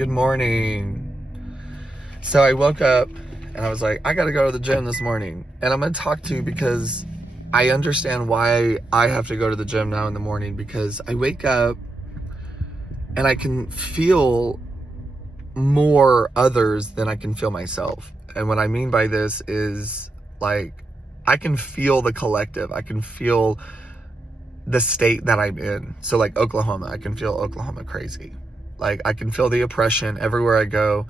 Good morning. So I woke up and I was like, I gotta go to the gym this morning. And I'm gonna talk to you because I understand why I have to go to the gym now in the morning, because I wake up and I can feel more others than I can feel myself. And what I mean by this is, like, I can feel the collective. I can feel the state that I'm in. So like Oklahoma, I can feel Oklahoma crazy. Like, I can feel the oppression everywhere I go.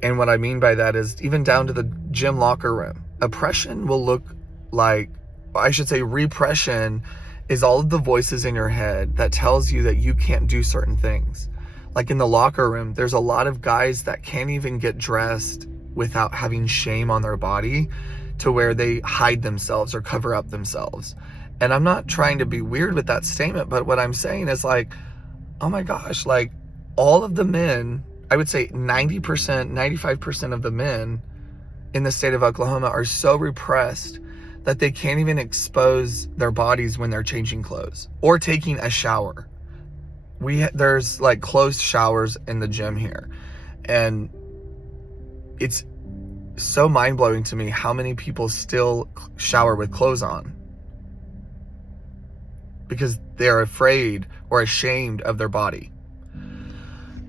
And what I mean by that is even down to the gym locker room. Oppression will look like, I should say repression is all of the voices in your head that tells you that you can't do certain things. Like in the locker room, there's a lot of guys that can't even get dressed without having shame on their body, to where they hide themselves or cover up themselves. And I'm not trying to be weird with that statement, but what I'm saying is, like, oh my gosh, like, all of the men, I would say 90%, 95% of the men in the state of Oklahoma are so repressed that they can't even expose their bodies when they're changing clothes or taking a shower. There's like closed showers in the gym here. And it's so mind-blowing to me how many people still shower with clothes on, because they're afraid or ashamed of their body.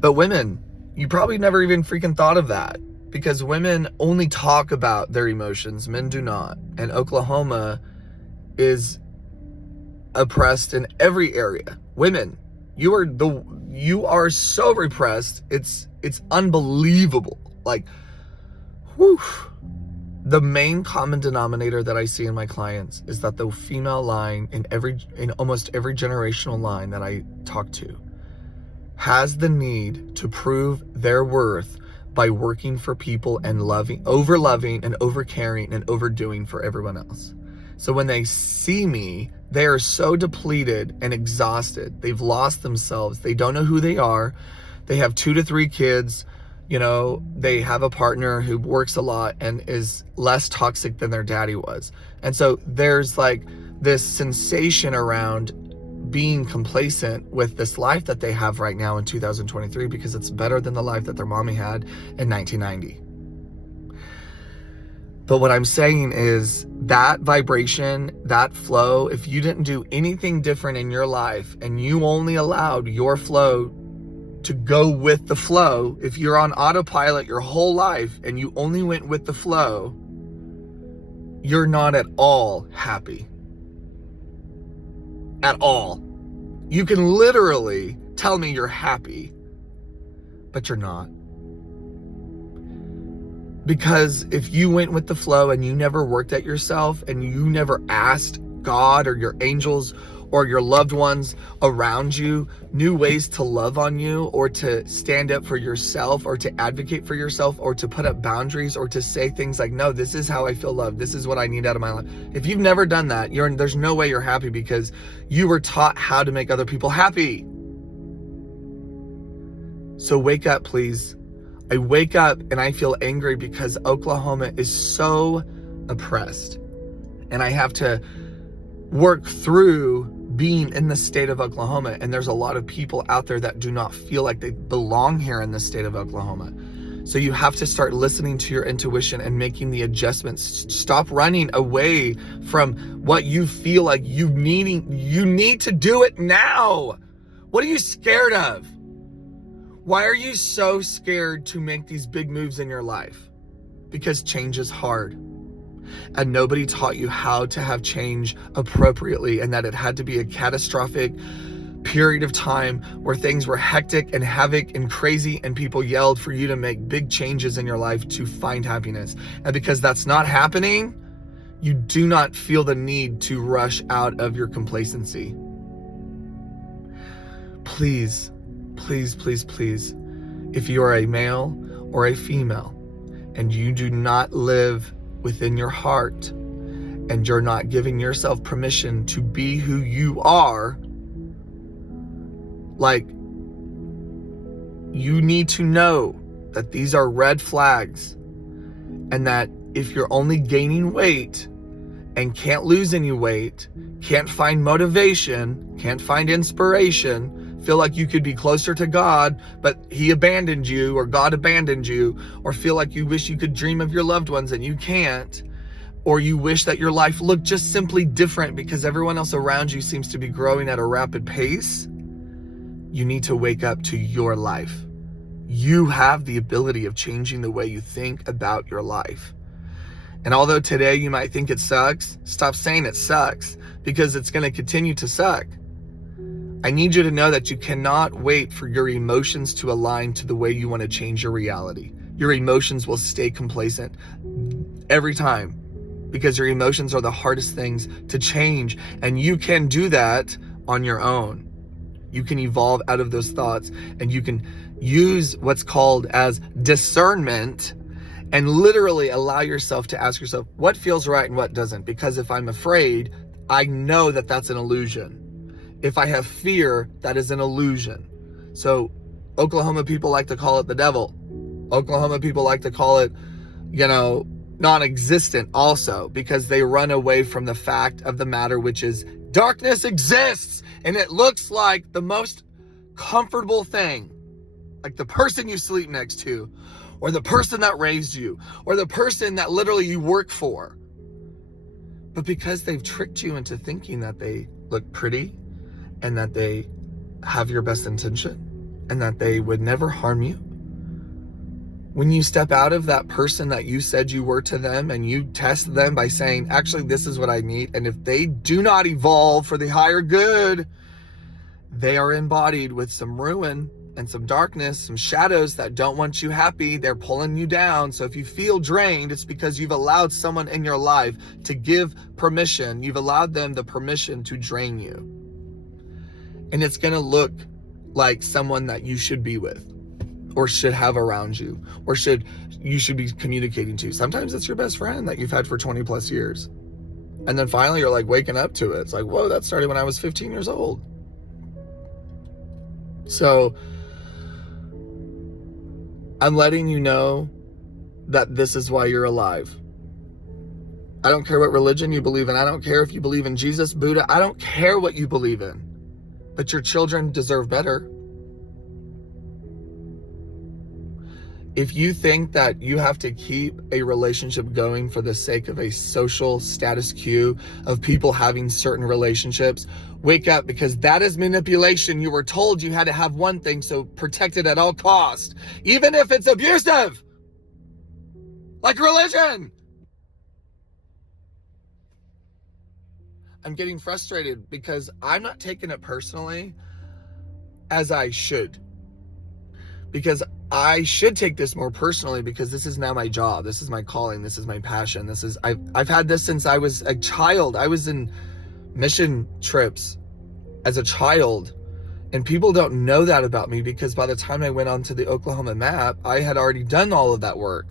But women, you probably never even freaking thought of that, because women only talk about their emotions, men do not. And Oklahoma is oppressed in every area. Women, you are so repressed, it's unbelievable. Like, whew. The main common denominator that I see in my clients is that the female line in almost every generational line that I talk to has the need to prove their worth by working for people and over loving and over caring and overdoing for everyone else. So when they see me, they are so depleted and exhausted. They've lost themselves. They don't know who they are. They have 2 to 3 kids. You know, they have a partner who works a lot and is less toxic than their daddy was. And so there's like this sensation around being complacent with this life that they have right now in 2023, because it's better than the life that their mommy had in 1990. But what I'm saying is that vibration, that flow, if you didn't do anything different in your life and you only allowed your flow to go with the flow, if you're on autopilot your whole life and you only went with the flow, you're not at all happy. At all. You can literally tell me you're happy, but you're not. Because if you went with the flow and you never worked at yourself and you never asked God or your angels or your loved ones around you new ways to love on you, or to stand up for yourself, or to advocate for yourself, or to put up boundaries, or to say things like, no, this is how I feel loved, this is what I need out of my life. If you've never done that, there's no way you're happy, because you were taught how to make other people happy. So wake up, please. I wake up and I feel angry because Oklahoma is so oppressed, and I have to work through being in the state of Oklahoma. And there's a lot of people out there that do not feel like they belong here in the state of Oklahoma. So you have to start listening to your intuition and making the adjustments. Stop running away from what you feel like you need to do it now. What are you scared of? Why are you so scared to make these big moves in your life? Because change is hard. And nobody taught you how to have change appropriately, and that it had to be a catastrophic period of time where things were hectic and havoc and crazy and people yelled for you to make big changes in your life to find happiness. And because that's not happening, you do not feel the need to rush out of your complacency. Please, please, please, please, if you are a male or a female and you do not live within your heart and you're not giving yourself permission to be who you are, like, you need to know that these are red flags, and that if you're only gaining weight and can't lose any weight, can't find motivation, can't find inspiration, feel like you could be closer to God, but he abandoned you, or God abandoned you, or feel like you wish you could dream of your loved ones and you can't, or you wish that your life looked just simply different because everyone else around you seems to be growing at a rapid pace, you need to wake up to your life. You have the ability of changing the way you think about your life. And although today you might think it sucks, stop saying it sucks, because it's going to continue to suck. I need you to know that you cannot wait for your emotions to align to the way you want to change your reality. Your emotions will stay complacent every time, because your emotions are the hardest things to change. And you can do that on your own. You can evolve out of those thoughts, and you can use what's called as discernment and literally allow yourself to ask yourself what feels right and what doesn't. Because if I'm afraid, I know that that's an illusion. If I have fear, that is an illusion. So Oklahoma people like to call it the devil. Oklahoma people like to call it, non-existent also, because they run away from the fact of the matter, which is darkness exists, and it looks like the most comfortable thing, like the person you sleep next to, or the person that raised you, or the person that literally you work for. But because they've tricked you into thinking that they look pretty, and that they have your best intention, and that they would never harm you, when you step out of that person that you said you were to them, and you test them by saying, actually, this is what I need, and if they do not evolve for the higher good, they are embodied with some ruin and some darkness, some shadows that don't want you happy. They're pulling you down. So if you feel drained, it's because you've allowed someone in your life to give permission. You've allowed them the permission to drain you. And it's going to look like someone that you should be with, or should have around you, or you should be communicating to. Sometimes it's your best friend that you've had for 20 plus years. And then finally you're like waking up to it. It's like, whoa, that started when I was 15 years old. So I'm letting you know that this is why you're alive. I don't care what religion you believe in. I don't care if you believe in Jesus, Buddha. I don't care what you believe in. But your children deserve better. If you think that you have to keep a relationship going for the sake of a social status quo of people having certain relationships, wake up, because that is manipulation. You were told you had to have one thing, so protect it at all costs, even if it's abusive, like religion. I'm getting frustrated because I'm not taking it personally as I should. Because I should take this more personally, because this is now my job. This is my calling. This is my passion. I've had this since I was a child. I was in mission trips as a child, and people don't know that about me, because by the time I went onto the Oklahoma map, I had already done all of that work.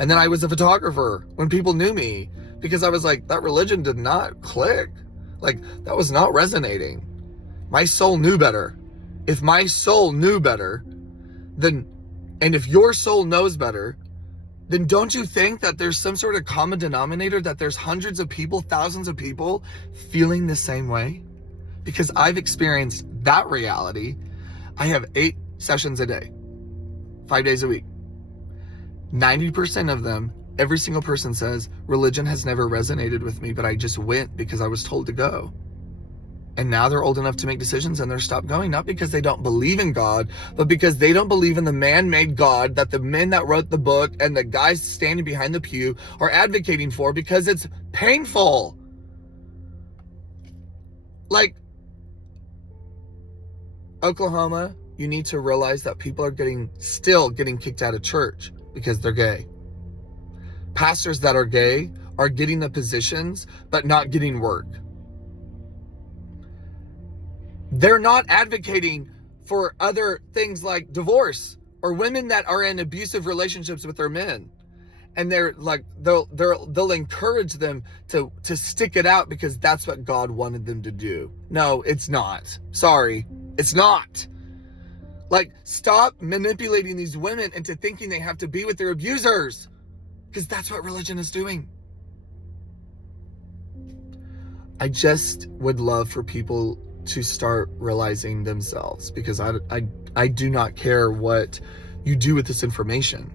And then I was a photographer when people knew me, because I was like, that religion did not click. Like, that was not resonating. My soul knew better. If my soul knew better, then, and if your soul knows better, then don't you think that there's some sort of common denominator, that there's hundreds of people, thousands of people feeling the same way? Because I've experienced that reality. I have 8 sessions a day, 5 days a week. 90% of them, every single person says, religion has never resonated with me, but I just went because I was told to go. And now they're old enough to make decisions, and they're stopped going, not because they don't believe in God, but because they don't believe in the man-made God that the men that wrote the book and the guys standing behind the pew are advocating for, because it's painful. Like, Oklahoma, you need to realize that people are still getting kicked out of church because they're gay. Pastors that are gay are getting the positions, but not getting work. They're not advocating for other things like divorce, or women that are in abusive relationships with their men. And they're like, they'll encourage them to stick it out because that's what God wanted them to do. No, it's not. Sorry, it's not. Like, stop manipulating these women into thinking they have to be with their abusers, because that's what religion is doing. I just would love for people to start realizing themselves, because I do not care what you do with this information.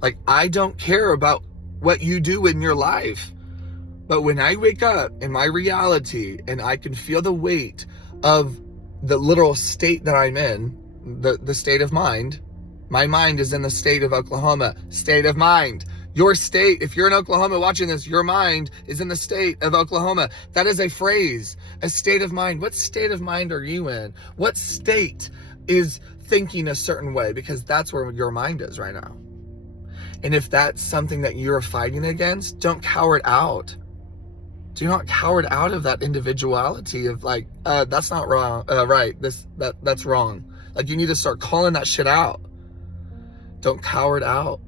Like, I don't care about what you do in your life. But when I wake up in my reality and I can feel the weight of the literal state that I'm in, the state of mind, my mind is in the state of Oklahoma, state of mind. Your state, if you're in Oklahoma watching this, your mind is in the state of Oklahoma. That is a phrase, a state of mind. What state of mind are you in? What state is thinking a certain way? Because that's where your mind is right now. And if that's something that you're fighting against, don't cower it out. Do not cower it out of that individuality of like, that's not wrong, right, that's wrong. Like, you need to start calling that shit out. Don't cower it out.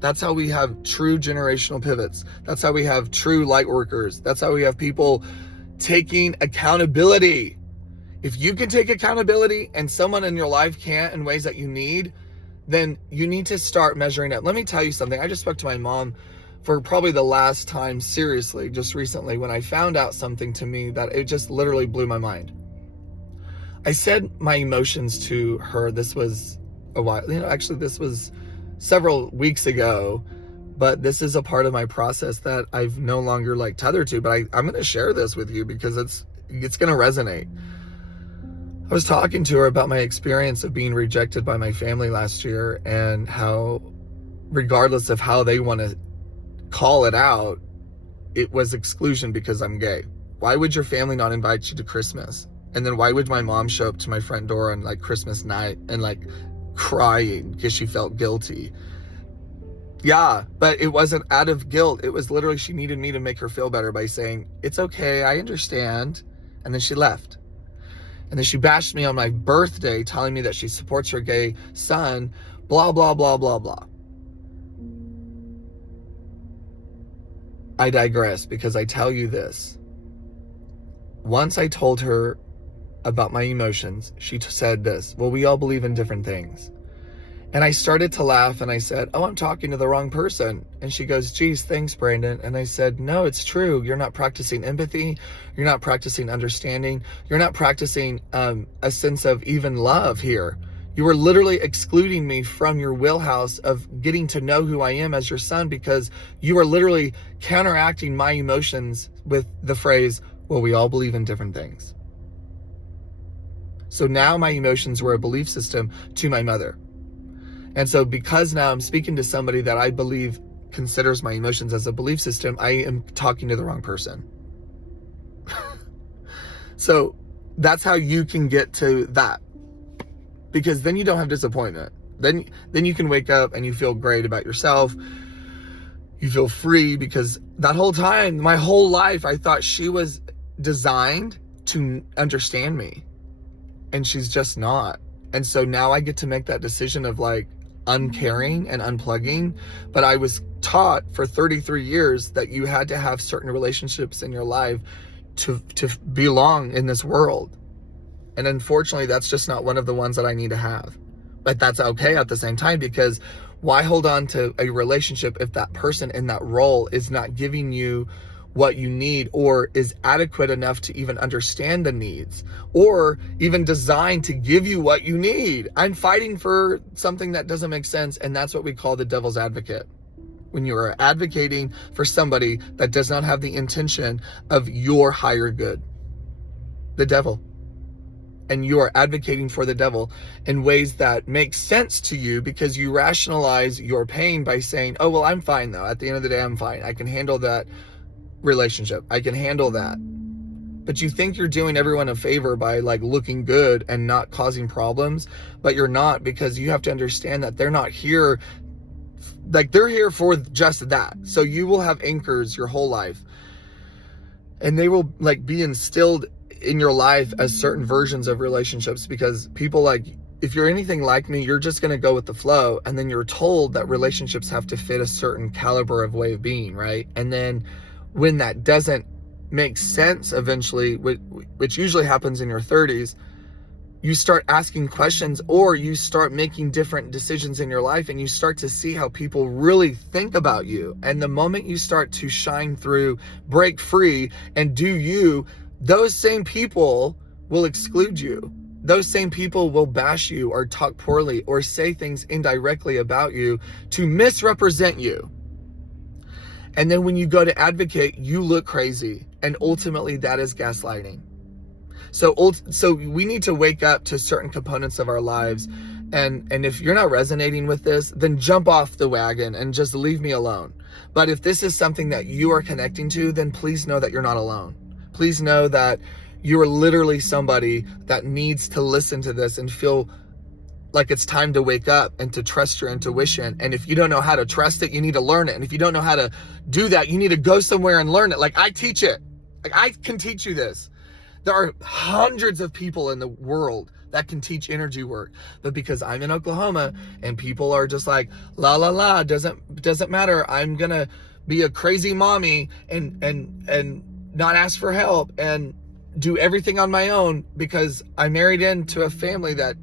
That's how we have true generational pivots. That's how we have true light workers. That's how we have people taking accountability. If you can take accountability and someone in your life can't in ways that you need, then you need to start measuring up. Let me tell you something. I just spoke to my mom for probably the last time, seriously, just recently, when I found out something to me that it just literally blew my mind. I said my emotions to her. This was a while, actually this was several weeks ago, but this is a part of my process that I've no longer like tethered to, but I'm going to share this with you because it's going to resonate. I was talking to her about my experience of being rejected by my family last year, and how, regardless of how they want to call it out, it was exclusion because I'm gay. Why would your family not invite you to Christmas? And then why would my mom show up to my front door on like Christmas night and like crying because she felt guilty? Yeah, but it wasn't out of guilt. It was literally, she needed me to make her feel better by saying, it's okay, I understand. And then she left. And then she bashed me on my birthday, telling me that she supports her gay son, blah, blah, blah, blah, blah. I digress, because I tell you this. Once I told her about my emotions, she said this, well, we all believe in different things. And I started to laugh, and I said, oh, I'm talking to the wrong person. And she goes, geez, thanks, Brandon. And I said, no, it's true. You're not practicing empathy. You're not practicing understanding. You're not practicing a sense of even love here. You are literally excluding me from your wheelhouse of getting to know who I am as your son, because you are literally counteracting my emotions with the phrase, well, we all believe in different things. So now my emotions were a belief system to my mother. And so because now I'm speaking to somebody that I believe considers my emotions as a belief system, I am talking to the wrong person. So that's how you can get to that. Because then you don't have disappointment. Then you can wake up and you feel great about yourself. You feel free, because that whole time, my whole life, I thought she was designed to understand me. And she's just not. And so now I get to make that decision of like uncaring and unplugging. But I was taught for 33 years that you had to have certain relationships in your life to belong in this world. And unfortunately, that's just not one of the ones that I need to have. But that's okay at the same time, because why hold on to a relationship if that person in that role is not giving you what you need, or is adequate enough to even understand the needs, or even designed to give you what you need? I'm fighting for something that doesn't make sense, and that's what we call the devil's advocate. When you are advocating for somebody that does not have the intention of your higher good. The devil. And you are advocating for the devil in ways that make sense to you, because you rationalize your pain by saying, oh, well, I'm fine though. At the end of the day, I'm fine. I can handle that relationship. I can handle that. But you think you're doing everyone a favor by like looking good and not causing problems, but you're not, because you have to understand that they're not here. Like, they're here for just that. So you will have anchors your whole life, and they will like be instilled in your life as certain versions of relationships, because people, like, if you're anything like me, you're just going to go with the flow. And then you're told that relationships have to fit a certain caliber of way of being, right? And then when that doesn't make sense eventually, which usually happens in your 30s, you start asking questions, or you start making different decisions in your life, and you start to see how people really think about you. And the moment you start to shine through, break free, and do you, those same people will exclude you. Those same people will bash you or talk poorly or say things indirectly about you to misrepresent you. And then when you go to advocate, you look crazy. And ultimately, that is gaslighting. So we need to wake up to certain components of our lives. And if you're not resonating with this, then jump off the wagon and just leave me alone. But if this is something that you are connecting to, then please know that you're not alone. Please know that you are literally somebody that needs to listen to this and feel like it's time to wake up and to trust your intuition. And if you don't know how to trust it, you need to learn it. And if you don't know how to do that, you need to go somewhere and learn it. Like I teach it. Like I can teach you this. There are hundreds of people in the world that can teach energy work. But because I'm in Oklahoma and people are just like, la la la, doesn't matter. I'm gonna be a crazy mommy and not ask for help and do everything on my own because I married into a family that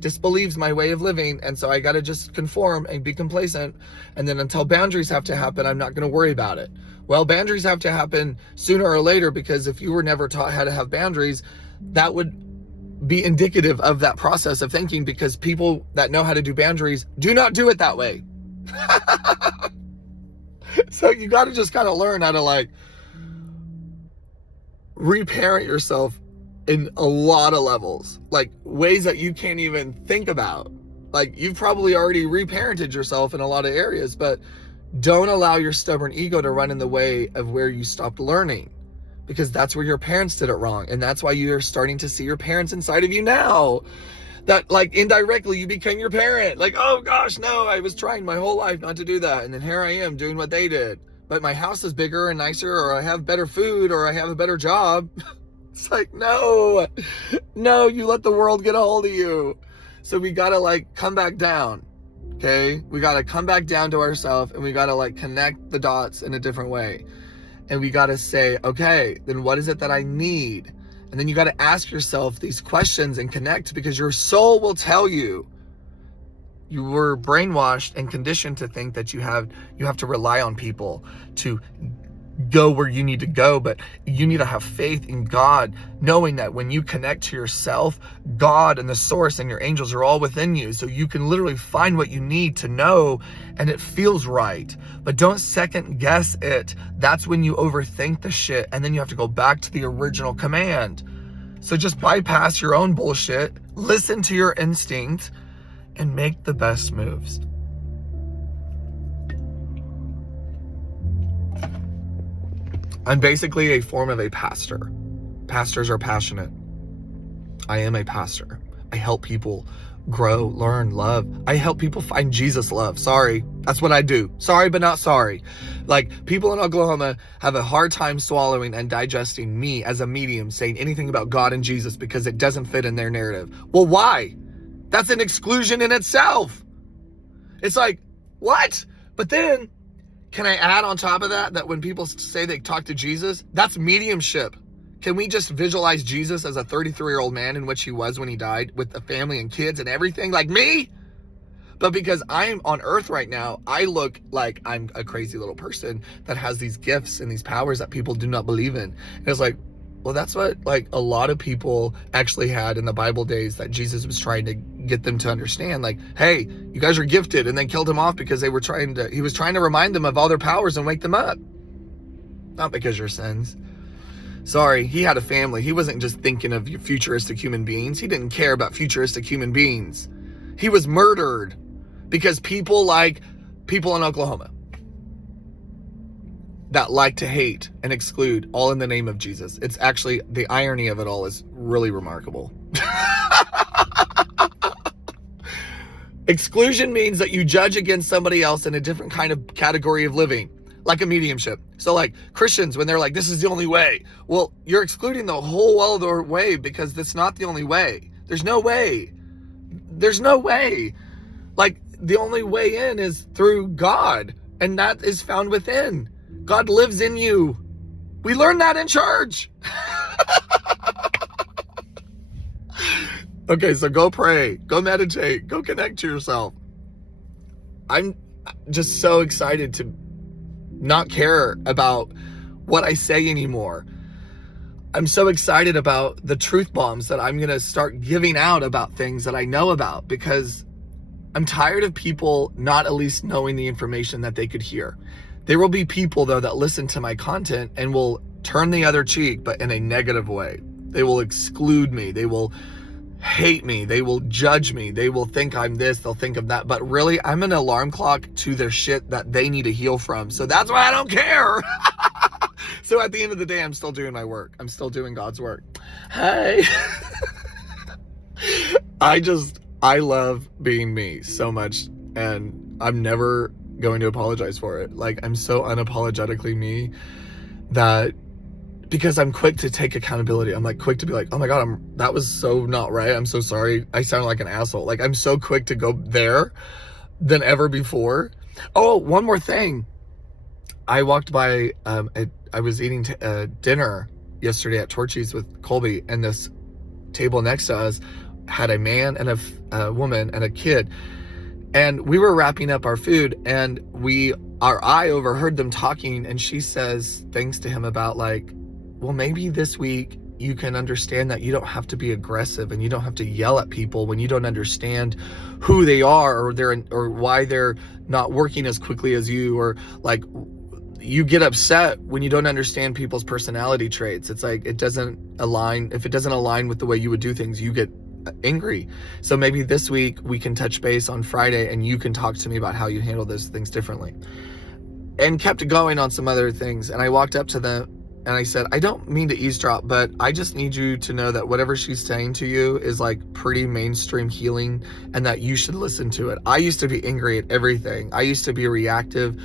disbelieves my way of living, and so I got to just conform and be complacent, and then until boundaries have to happen, I'm not going to worry about it. Well, boundaries have to happen sooner or later, because if you were never taught how to have boundaries, that would be indicative of that process of thinking, because people that know how to do boundaries do not do it that way. So you got to just kind of learn how to like reparent yourself in a lot of levels, like ways that you can't even think about. Like you've probably already reparented yourself in a lot of areas, but don't allow your stubborn ego to run in the way of where you stopped learning, because that's where your parents did it wrong. And that's why you're starting to see your parents inside of you now, that like indirectly you became your parent. Like, oh gosh, no, I was trying my whole life not to do that, and then here I am doing what they did, but my house is bigger and nicer, or I have better food, or I have a better job. It's like, no, you let the world get a hold of you. So we got to like come back down. Okay. We got to come back down to ourselves, and we got to like connect the dots in a different way. And we got to say, okay, then what is it that I need? And then you got to ask yourself these questions and connect, because your soul will tell you. You were brainwashed and conditioned to think that you have to rely on people to go where you need to go, but you need to have faith in God, knowing that when you connect to yourself, God and the source and your angels are all within you, so you can literally find what you need to know, and it feels right. But don't second guess it. That's when you overthink the shit, and then you have to go back to the original command. So just bypass your own bullshit, listen to your instinct, and make the best moves. I'm basically a form of a pastor. Pastors are passionate. I am a pastor. I help people grow, learn, love. I help people find Jesus love. Sorry. That's what I do. Sorry, but not sorry. Like, people in Oklahoma have a hard time swallowing and digesting me as a medium saying anything about God and Jesus, because it doesn't fit in their narrative. Well, why? That's an exclusion in itself. It's like, what? But then, can I add on top of that when people say they talk to Jesus, that's mediumship. Can we just visualize Jesus as a 33-year-old man in which he was when he died, with a family and kids and everything, like me? But because I'm on earth right now, I look like I'm a crazy little person that has these gifts and these powers that people do not believe in. And it's like, well, that's what like a lot of people actually had in the Bible days, that Jesus was trying to get them to understand, like, hey, you guys are gifted, and then killed him off because he was trying to remind them of all their powers and wake them up. Not because your sins. Sorry, he had a family. He wasn't just thinking of futuristic human beings. He didn't care about futuristic human beings. He was murdered because people like people in Oklahoma that like to hate and exclude, all in the name of Jesus. It's actually, the irony of it all is really remarkable. Exclusion means that you judge against somebody else in a different kind of category of living, like a mediumship. So like Christians, when they're like, this is the only way. Well, you're excluding the whole other way, because that's not the only way. There's no way. There's no way. Like, the only way in is through God, and that is found within. God lives in you. We learned that in church. Okay, so go pray, go meditate, go connect to yourself. I'm just so excited to not care about what I say anymore. I'm so excited about the truth bombs that I'm going to start giving out about things that I know about, because I'm tired of people not at least knowing the information that they could hear. There will be people, though, that listen to my content and will turn the other cheek, but in a negative way. They will exclude me. They will hate me. They will judge me. They will think I'm this. They'll think of that. But really, I'm an alarm clock to their shit that they need to heal from. So that's why I don't care. So at the end of the day, I'm still doing my work. I'm still doing God's work. Hey. I love being me so much, and I'm never going to apologize for it. Like, I'm so unapologetically me that, because I'm quick to take accountability. I'm like quick to be like, oh my God, that was so not right. I'm so sorry. I sound like an asshole. Like, I'm so quick to go there than ever before. Oh, one more thing. I walked by, I was eating dinner yesterday at Torchy's with Colby, and this table next to us had a man and a woman and a kid, and we were wrapping up our food, and I overheard them talking, and she says things to him about like, well, maybe this week you can understand that you don't have to be aggressive and you don't have to yell at people when you don't understand who they are, or why they're not working as quickly as you, or like, you get upset when you don't understand people's personality traits. It's like, it doesn't align. If it doesn't align with the way you would do things, you get angry. So maybe this week we can touch base on Friday, and you can talk to me about how you handle those things differently. And kept going on some other things. And I walked up to them and I said, I don't mean to eavesdrop, but I just need you to know that whatever she's saying to you is like pretty mainstream healing, and that you should listen to it. I used to be angry at everything. I used to be reactive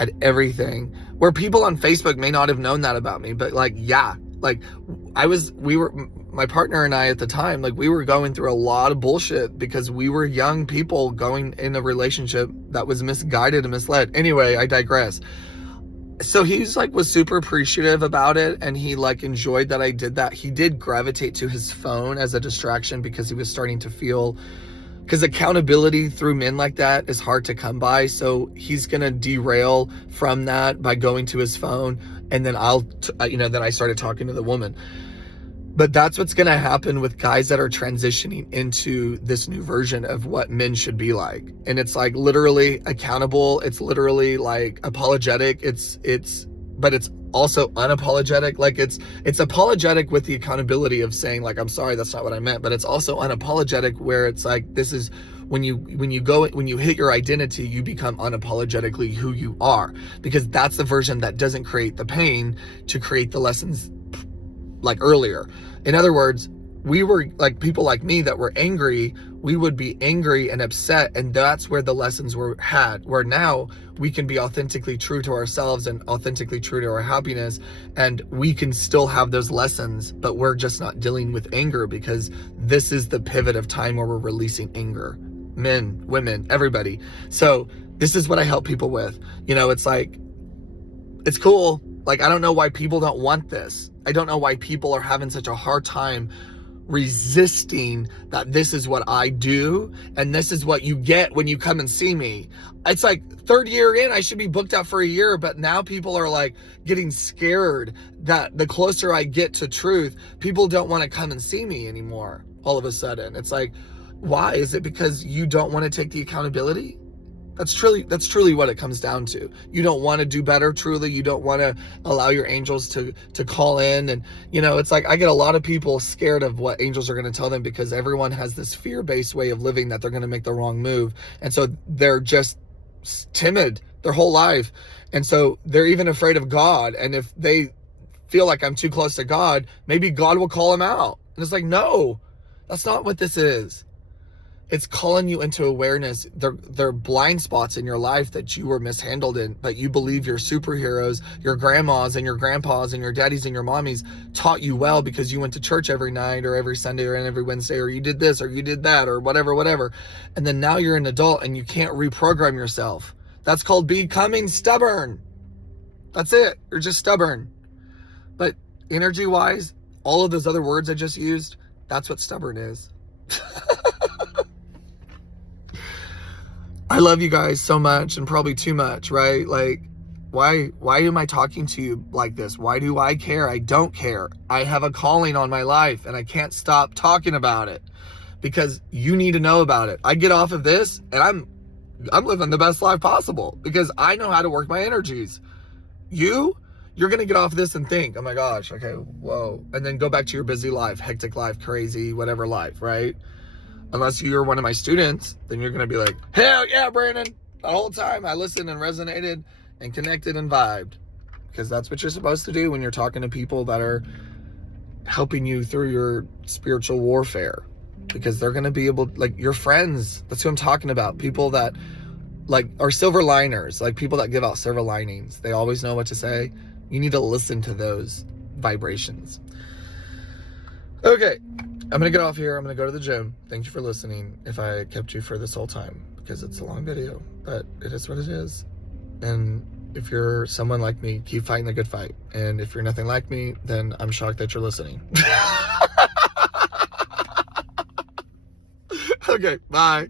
at everything, where people on Facebook may not have known that about me, but like, yeah, like my partner and I at the time, like, we were going through a lot of bullshit because we were young people going in a relationship that was misguided and misled. Anyway, I digress. So he's like, was super appreciative about it, and he like enjoyed that I did that. He did gravitate to his phone as a distraction because he was starting to feel, because accountability through men like that is hard to come by. So he's going to derail from that by going to his phone. And then then I started talking to the woman. But that's what's going to happen with guys that are transitioning into this new version of what men should be like. And it's like literally accountable. It's literally like apologetic. But it's also unapologetic. Like it's apologetic with the accountability of saying like, I'm sorry, that's not what I meant. But it's also unapologetic, where it's like, this is when you hit your identity, you become unapologetically who you are, because that's the version that doesn't create the pain to create the lessons like earlier. In other words, we were like, people like me that were angry, we would be angry and upset, and that's where the lessons were had, where now we can be authentically true to ourselves and authentically true to our happiness, and we can still have those lessons, but we're just not dealing with anger, because this is the pivot of time where we're releasing anger. Men, women, everybody. So this is what I help people with. It's like, it's cool. Like, I don't know why people don't want this. I don't know why people are having such a hard time resisting that this is what I do, and this is what you get when you come and see me. It's like third year in, I should be booked out for a year, but now people are like getting scared that the closer I get to truth, people don't want to come and see me anymore. All of a sudden, it's like, why? Is it because you don't want to take the accountability? That's truly what it comes down to. You don't want to do better, truly. You don't want to allow your angels to call in. And, it's like, I get a lot of people scared of what angels are going to tell them, because everyone has this fear-based way of living that they're going to make the wrong move. And so they're just timid their whole life. And so they're even afraid of God. And if they feel like I'm too close to God, maybe God will call them out. And it's like, no, that's not what this is. It's calling you into awareness. They're blind spots in your life that you were mishandled in, but you believe your superheroes, your grandmas and your grandpas and your daddies and your mommies taught you well because you went to church every night or every Sunday or every Wednesday, or you did this or you did that or whatever. And then now you're an adult and you can't reprogram yourself. That's called becoming stubborn. That's it. You're just stubborn. But energy-wise, all of those other words I just used, that's what stubborn is. I love you guys so much, and probably too much, right? Like, Why am I talking to you like this? Why do I care? I don't care. I have a calling on my life and I can't stop talking about it because you need to know about it. I get off of this and I'm living the best life possible because I know how to work my energies. You're going to get off this and think, oh my gosh, okay, whoa. And then go back to your busy life, hectic life, crazy, whatever life, right? Unless you're one of my students, then you're going to be like, hell yeah, Brandon. The whole time I listened and resonated and connected and vibed, because that's what you're supposed to do when you're talking to people that are helping you through your spiritual warfare, because they're going to be able, like, your friends, that's who I'm talking about. People that like are silver liners, like people that give out silver linings. They always know what to say. You need to listen to those vibrations. Okay, I'm going to get off here. I'm going to go to the gym. Thank you for listening if I kept you for this whole time, because it's a long video, but it is what it is. And if you're someone like me, keep fighting the good fight. And if you're nothing like me, then I'm shocked that you're listening. Okay, bye.